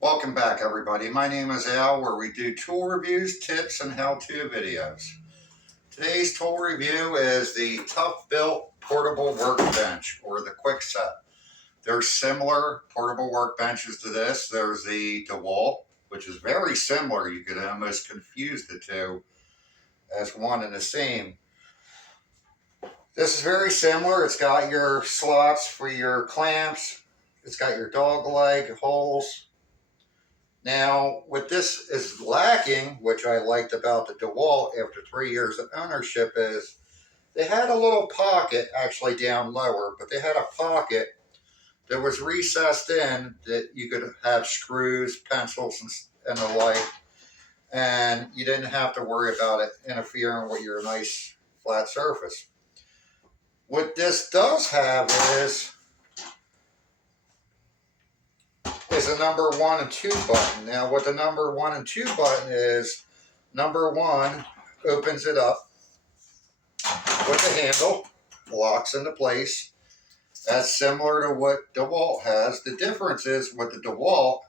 Welcome back, everybody. My name is Al, where we do tool reviews, tips, and how-to videos. Today's tool review is the Tough Built Portable Workbench, or the Quick Set. There's similar portable workbenches to this. There's the DeWalt, which is very similar. You could almost confuse the two as one and the same. This is very similar. It's got your slots for your clamps. It's got your dog leg holes. Now, what this is lacking, which I liked about the DeWalt after 3 years of ownership, is they had a little pocket actually down lower, but they had a pocket that was recessed in that you could have screws, pencils, and the like, and you didn't have to worry about it interfering with your nice flat surface. What this does have is a number 1 and 2 button. Now, what the number 1 and 2 button is, number 1 opens it up with the handle, locks into place. That's similar to what DeWalt has. The difference is with the DeWalt,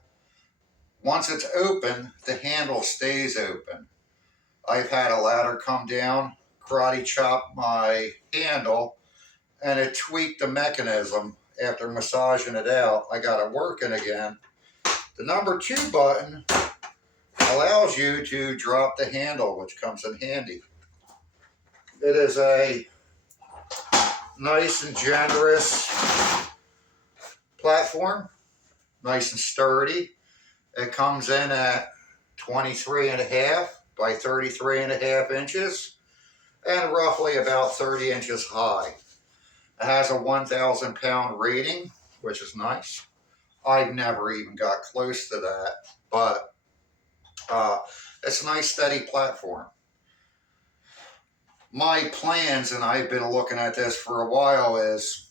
once it's open, the handle stays open. I've had a ladder come down, karate chop my handle, and it tweaked the mechanism. After massaging it out, I got it working again. The number 2 button allows you to drop the handle, which comes in handy. It is a nice and generous platform, nice and sturdy. It comes in at 23.5 by 33.5 inches and roughly about 30 inches high. It has a 1,000 pound rating, which is nice. I've never even got close to that, but it's a nice steady platform. My plans, and I've been looking at this for a while, is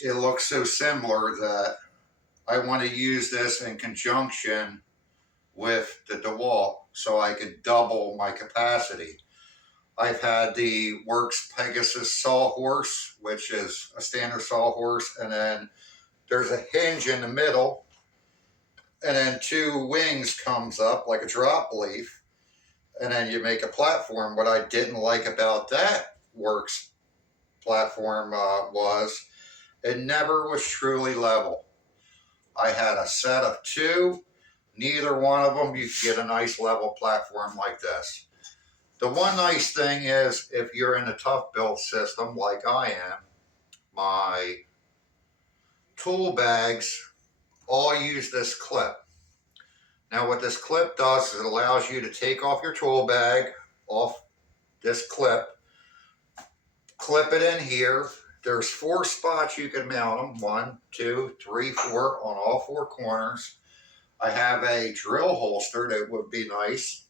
it looks so similar that I want to use this in conjunction with the DeWalt so I could double my capacity. I've had the Works Pegasus sawhorse, which is a standard sawhorse, and then there's a hinge in the middle, and then 2 wings comes up like a drop leaf, and then you make a platform. What I didn't like about that Works platform was it never was truly level. I had a set of 2. Neither one of them you could get a nice level platform like this. The one nice thing is, if you're in a tough built system like I am, my tool bags all use this clip. Now, what this clip does is it allows you to take off your tool bag off this clip, clip it in here. There's 4 spots you can mount them, 1, 2, 3, 4 on all 4 corners. I have a drill holster that would be nice.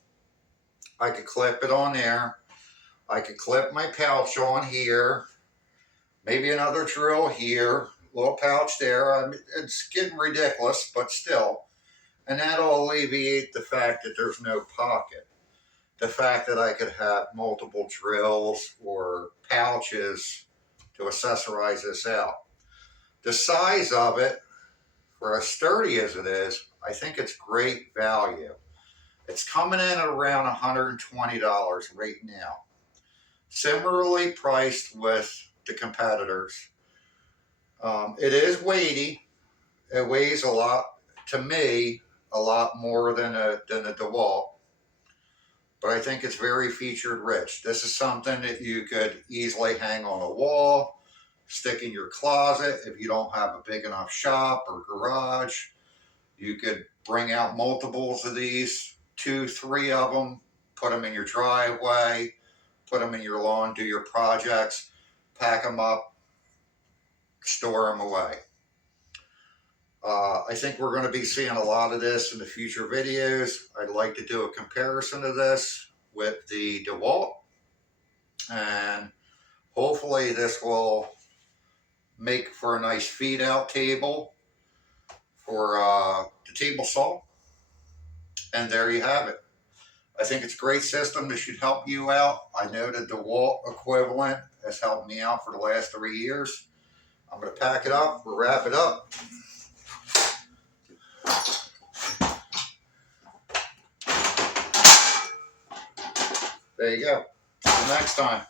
I could clip it on there. I could clip my pouch on here. Maybe another drill here. Little pouch there. I mean, it's getting ridiculous, but still. And that'll alleviate the fact that there's no pocket. The fact that I could have multiple drills or pouches to accessorize this out. The size of it, for as sturdy as it is, I think it's great value. It's coming in at around $120 right now. Similarly priced with the competitors. It is weighty. It weighs a lot, to me, a lot more than a DeWalt. But I think it's very featured rich. This is something that you could easily hang on a wall, stick in your closet if you don't have a big enough shop or garage. You could bring out multiples of these, 2, 3 of them, put them in your driveway, put them in your lawn, do your projects, pack them up, store them away. I think we're going to be seeing a lot of this in the future videos. I'd like to do a comparison of this with the DeWalt, and hopefully this will make for a nice feed out table for the table saw. And there you have it. I think it's a great system that should help you out. I know the DeWalt equivalent has helped me out for the last 3 years. I'm going to pack it up. We'll wrap it up. There you go. Till next time.